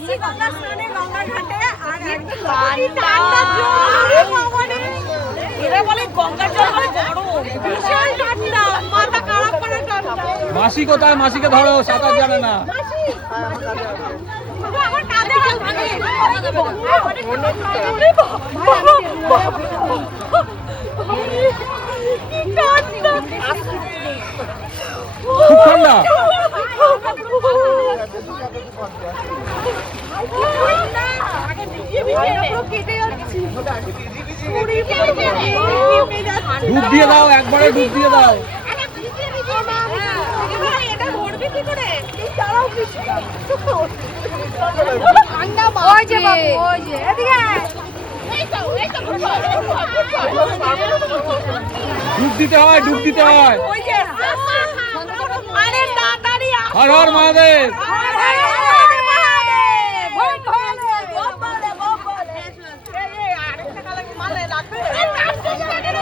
এসেছি গঙ্গা স্নানে গঙ্গা ঘাটে আর একদম ঠান্ডা জল বাবারে এরা বলে গঙ্গার জল বলে গরম ভীষণ ঠান্ডা মাথা খারাপ করে ঠান্ডা। মাসি কোথায়? মাসিকে ধরো, সাঁতার জানে না। আমার কাঁধে হাত ভাঙে খুব ঠান্ডা। ডুব দিয়ে দাও, একবারে ডুব দিয়ে দাও। ডুব দিতে হয়, ডুব দিতে হয়। হর হর মহাদেব। আরেকটা কালাকে মারলে লাগবে।